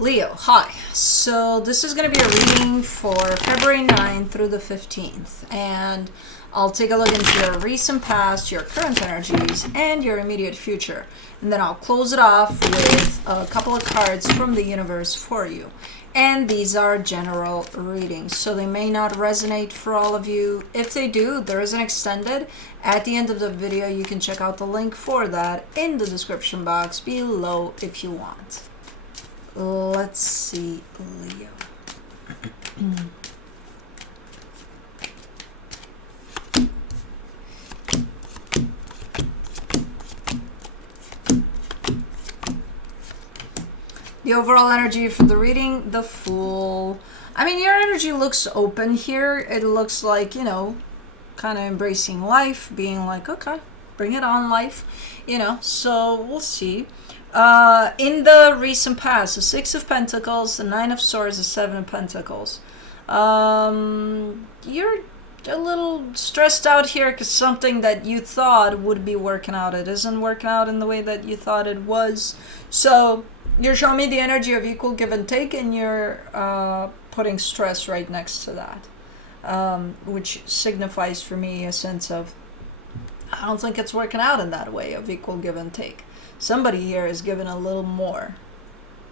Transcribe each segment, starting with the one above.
Leo, hi. So this is going to be a reading for February 9th through the 15th. And I'll take a look into your recent past, your current energies, and your immediate future. And then I'll close it off with a couple of cards from the universe for you. And these are general readings, so they may not resonate for all of you. If they do, there is an extended. At the end of the video, you can check out the link for that in the description box below if you want. Let's see, Leo. The overall energy for the reading, the Fool. I mean, your energy looks open here. It looks like, you know, kind of embracing life, being like, okay, bring it on, life, you know, so we'll see. In the recent past, the Six of Pentacles, the Nine of Swords, the Seven of Pentacles. You're a little stressed out here because something that you thought would be working out, it isn't working out in the way that you thought it was. So you're showing me the energy of equal give and take, and you're putting stress right next to that, which signifies for me a sense of, I don't think it's working out in that way of equal give and take. Somebody here is given a little more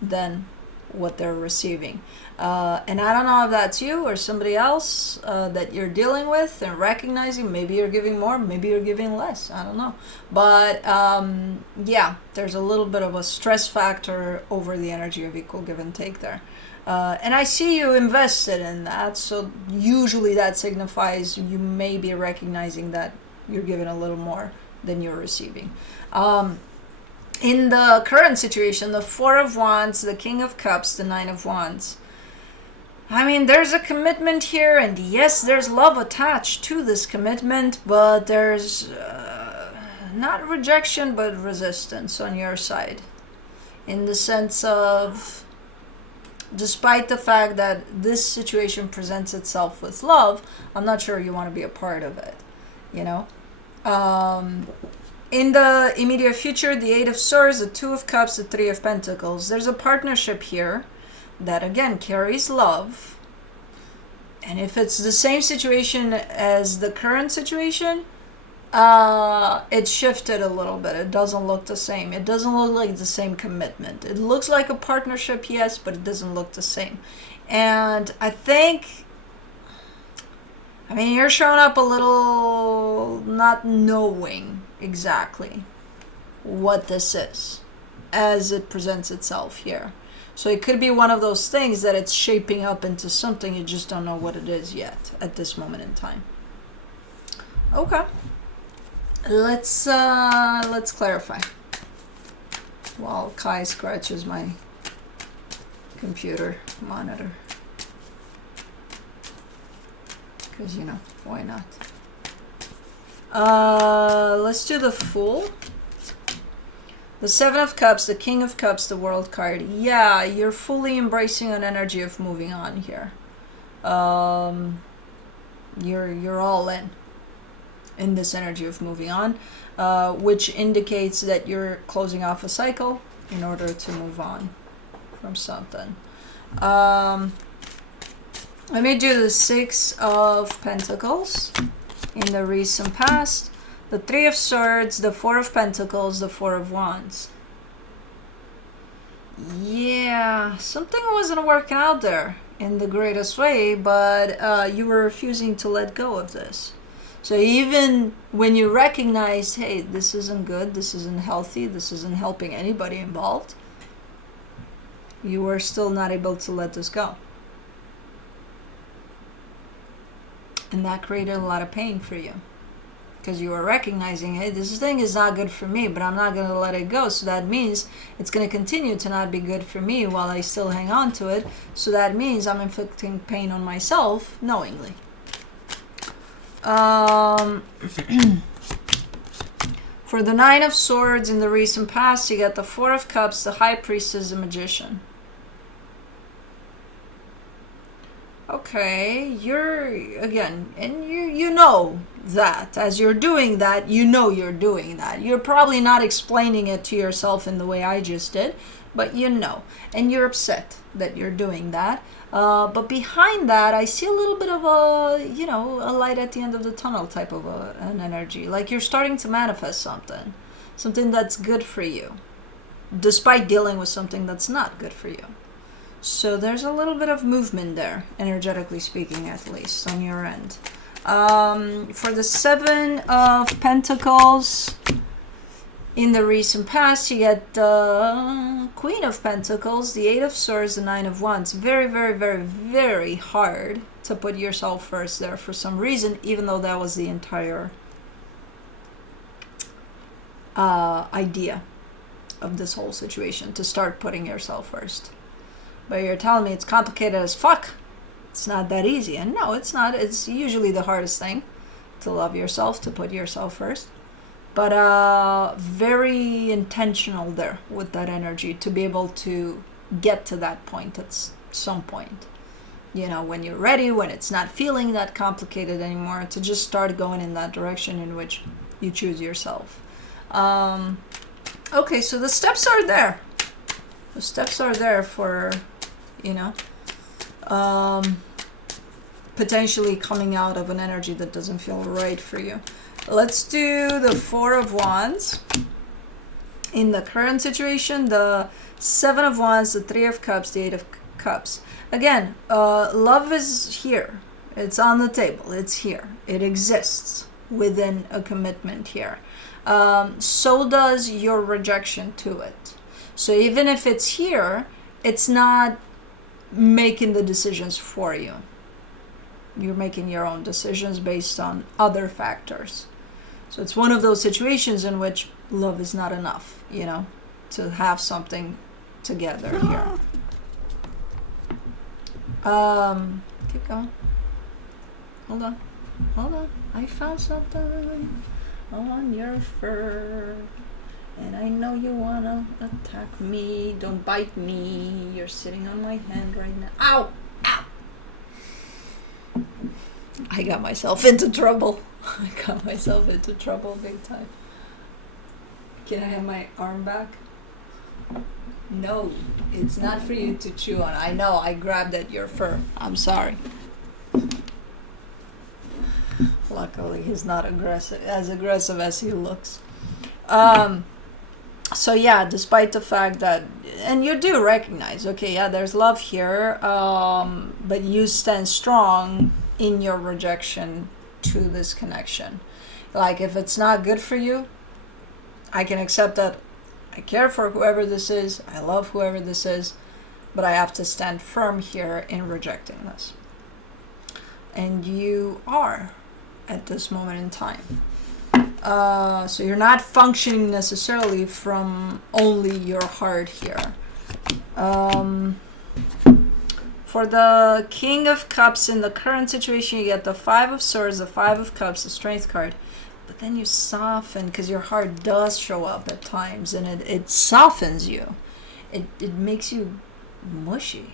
than what they're receiving. And I don't know if that's you or somebody else that you're dealing with and recognizing. Maybe you're giving more, maybe you're giving less. I don't know. But yeah, there's a little bit of a stress factor over the energy of equal give and take there. And I see you invested in that. So usually that signifies you may be recognizing that you're giving a little more than you're receiving. In the current situation, the Four of Wands, the King of Cups, the Nine of Wands. I mean, there's a commitment here, and yes, there's love attached to this commitment, but there's not rejection, but resistance on your side. In the sense of, despite the fact that this situation presents itself with love, I'm not sure you want to be a part of it, you know? In the immediate future, the Eight of Swords, the Two of Cups, the Three of Pentacles. There's a partnership here that, again, carries love. And if it's the same situation as the current situation, it's shifted a little bit. It doesn't look the same. It doesn't look like the same commitment. It looks like a partnership, yes, but it doesn't look the same. And I think, I mean, you're showing up a little not knowing exactly what this is as it presents itself here. So it could be one of those things that it's shaping up into something, you just don't know what it is yet at this moment in time. Okay. Let's clarify. While Kai scratches my computer monitor. Because, you know, why not? Let's do the Fool. The Seven of Cups, the King of Cups, the World card. Yeah, you're fully embracing an energy of moving on here. You're all in this energy of moving on, which indicates that you're closing off a cycle in order to move on from something. Let me do the Six of Pentacles in the recent past, the Three of Swords, the Four of Pentacles, the Four of Wands. Yeah, something wasn't working out there in the greatest way, but you were refusing to let go of this. So even when you recognize, hey, this isn't good, this isn't healthy, this isn't helping anybody involved, you were still not able to let this go. And that created a lot of pain for you. Because you were recognizing, hey, this thing is not good for me, but I'm not going to let it go. So that means it's going to continue to not be good for me while I still hang on to it. So that means I'm inflicting pain on myself knowingly. For the Nine of Swords in the recent past, you got the Four of Cups, the High Priestess, the Magician. Okay, you're, again, and you know that as you're doing that, you know you're doing that. You're probably not explaining it to yourself in the way I just did, but you know, and you're upset that you're doing that. But behind that, I see a little bit of a, you know, a light at the end of the tunnel type of an energy. Like you're starting to manifest something that's good for you, despite dealing with something that's not good for you. So there's a little bit of movement there, energetically speaking, at least on your end. For the Seven of Pentacles, in the recent past, you get the Queen of Pentacles, the Eight of Swords, the Nine of Wands. Very, very, very, very hard to put yourself first there for some reason, even though that was the entire idea of this whole situation, to start putting yourself first. But you're telling me it's complicated as fuck. It's not that easy. And no, it's not. It's usually the hardest thing, to love yourself, to put yourself first. But very intentional there with that energy, to be able to get to that point at some point. You know, when you're ready, when it's not feeling that complicated anymore, to just start going in that direction in which you choose yourself. Okay, so the steps are there. The steps are there for, you know, potentially coming out of an energy that doesn't feel right for you. Let's do the Four of Wands. In the current situation, the Seven of Wands, the Three of Cups, the Eight of Cups. Again, love is here. It's on the table. It's here. It exists within a commitment here. So does your rejection to it. So even if it's here, it's not making the decisions for you. You're making your own decisions based on other factors. So it's one of those situations in which love is not enough, you know, to have something together here. Keep going. Hold on. Hold on. I found something on your fur. And I know you wanna attack me. Don't bite me. You're sitting on my hand right now. Ow! Ow! I got myself into trouble. I got myself into trouble big time. Can I have my arm back? No, it's not for you to chew on. I know, I grabbed at your fur. I'm sorry. Luckily, he's not as aggressive as he looks. So yeah, despite the fact that, and you do recognize, okay, yeah, there's love here, but you stand strong in your rejection to this connection. Like, if it's not good for you, I can accept that. I care for whoever this is, I love whoever this is, but I have to stand firm here in rejecting this. And you are at this moment in time. So you're not functioning necessarily from only your heart here. For the King of Cups, in the current situation, you get the Five of Swords, the Five of Cups, the Strength card. But then you soften, because your heart does show up at times, and it softens you. It makes you mushy.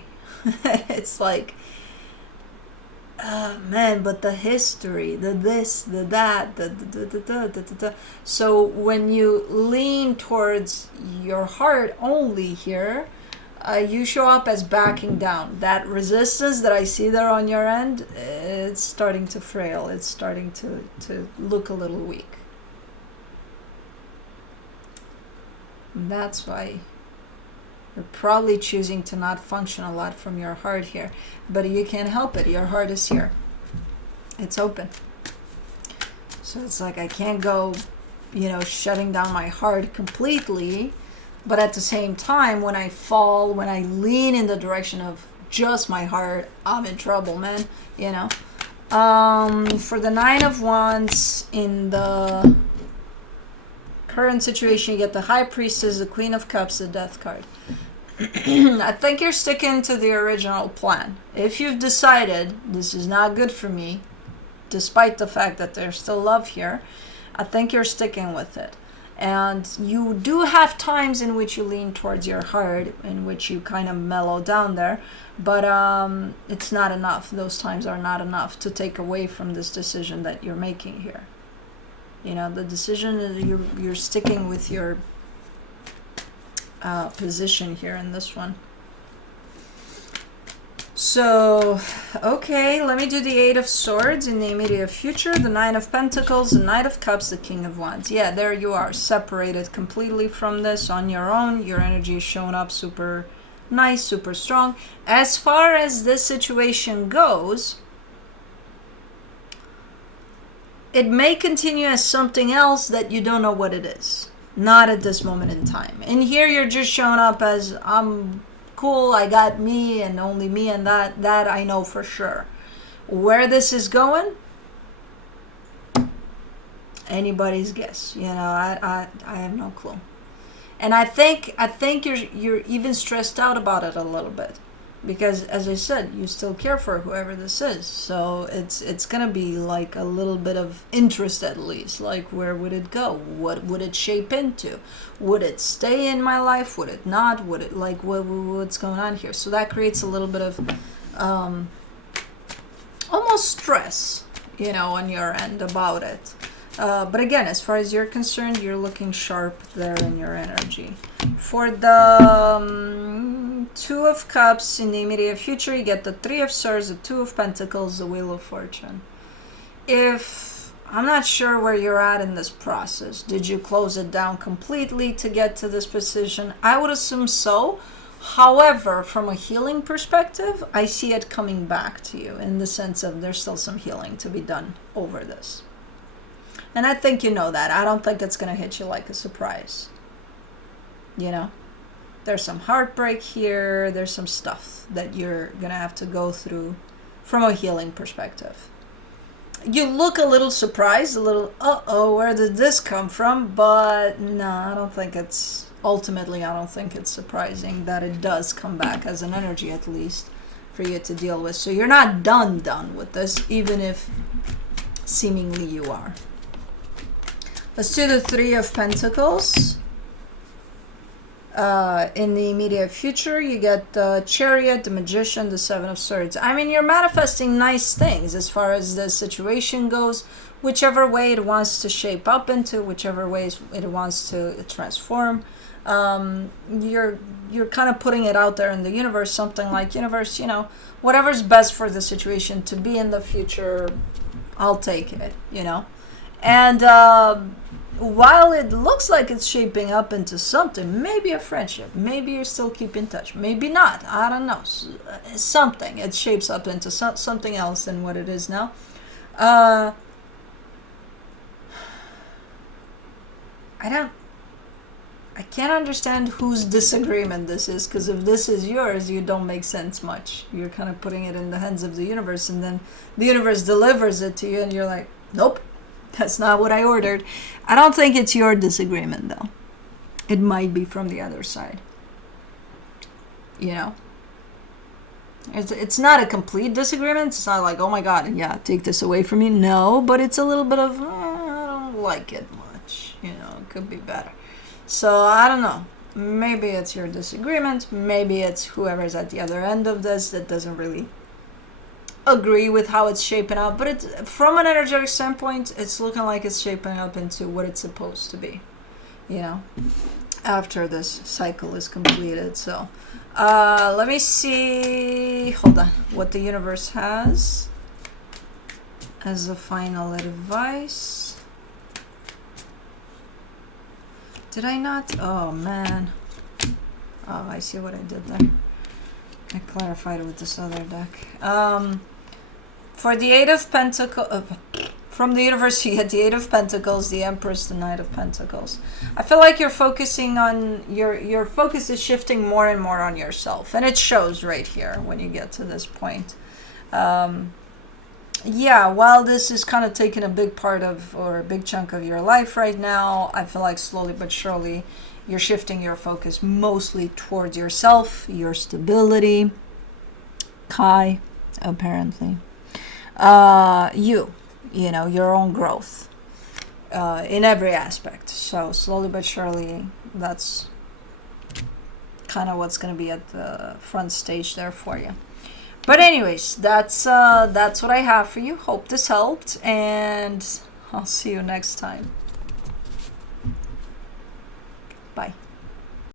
It's like, man, but the history, the this, the that, the. So when you lean towards your heart only here, you show up as backing down. That resistance that I see there on your end, it's starting to frail. It's starting to look a little weak. And that's why you're probably choosing to not function a lot from your heart here. But you can't help it. Your heart is here. It's open. So it's like, I can't go, you know, shutting down my heart completely. But at the same time, when I fall, when I lean in the direction of just my heart, I'm in trouble, man. You know. For the Nine of Wands, in the current situation, you get the High Priestess, the Queen of Cups, the Death card. I think you're sticking to the original plan. If you've decided this is not good for me, despite the fact that there's still love here, I think you're sticking with it. And you do have times in which you lean towards your heart, in which you kind of mellow down there, but it's not enough. Those times are not enough to take away from this decision that you're making here. You know, the decision is you're sticking with your position here in this one. So, okay, let me do the Eight of Swords in the immediate future, the Nine of Pentacles, the Knight of Cups, the King of Wands. Yeah, there you are, separated completely from this on your own. Your energy is showing up super nice, super strong. As far as this situation goes, it may continue as something else that you don't know what it is. Not at this moment in time. And here you're just showing up as, I'm cool, I got me and only me, and that I know for sure. Where this is going, anybody's guess. You know, I have no clue. And I think you're even stressed out about it a little bit, because as I said, you still care for whoever this is. So it's gonna be like a little bit of interest, at least. Like, where would it go? What would it shape into? Would it stay in my life? Would it not? Would it, like, what's going on here? So that creates a little bit of almost stress, you know, on your end about it. But again, as far as you're concerned, you're looking sharp there in your energy. For the Two of Cups in the immediate future, you get the Three of Swords, the Two of Pentacles, the Wheel of Fortune. I'm not sure where you're at in this process. Did you close it down completely to get to this position? I would assume so. However, from a healing perspective, I see it coming back to you in the sense of there's still some healing to be done over this. And I think you know that. I don't think it's going to hit you like a surprise. You know? There's some heartbreak here. There's some stuff that you're going to have to go through from a healing perspective. You look a little surprised, a little, uh-oh, where did this come from? But no, I don't think it's, ultimately, I don't think it's surprising that it does come back as an energy, at least, for you to deal with. So you're not done with this, even if seemingly you are. Let's do the Three of Pentacles. In the immediate future, you get the Chariot, the Magician, the Seven of Swords. I mean, you're manifesting nice things as far as the situation goes, whichever way it wants to shape up into, whichever ways it wants to transform. You're kind of putting it out there in the universe, something like, universe, you know, whatever's best for the situation to be in the future, I'll take it, you know. And while it looks like it's shaping up into something, maybe a friendship, maybe you're still keeping in touch, maybe not, I don't know, something, it shapes up into something else than what it is now. I can't understand whose disagreement this is, because if this is yours, you don't make sense much. You're kind of putting it in the hands of the universe, and then the universe delivers it to you, and you're like, nope. That's not what I ordered. I don't think it's your disagreement, though. It might be from the other side. You know? It's not a complete disagreement. It's not like, oh my God, yeah, take this away from me. No, but it's a little bit of, I don't like it much. You know, it could be better. So, I don't know. Maybe it's your disagreement. Maybe it's whoever's at the other end of this that doesn't really agree with how it's shaping up, but it's, from an energetic standpoint, it's looking like it's shaping up into what it's supposed to be, you know, after this cycle is completed. So let me see, hold on, what the universe has as the final advice. Did I not? Oh man. Oh, I see what I did there. I clarified it with this other deck. For the Eight of Pentacles, from the universe, you get the Eight of Pentacles, the Empress, the Knight of Pentacles. I feel like you're focusing on, your focus is shifting more and more on yourself. And it shows right here when you get to this point. Yeah, while this is kind of taking a big part of, or a big chunk of your life right now, I feel like slowly but surely, you're shifting your focus mostly towards yourself, your stability, Kai, apparently. You know, your own growth in every aspect. So slowly but surely, that's kind of what's going to be at the front stage there for you. But anyways, that's what I have for you. Hope this helped, and I'll see you next time.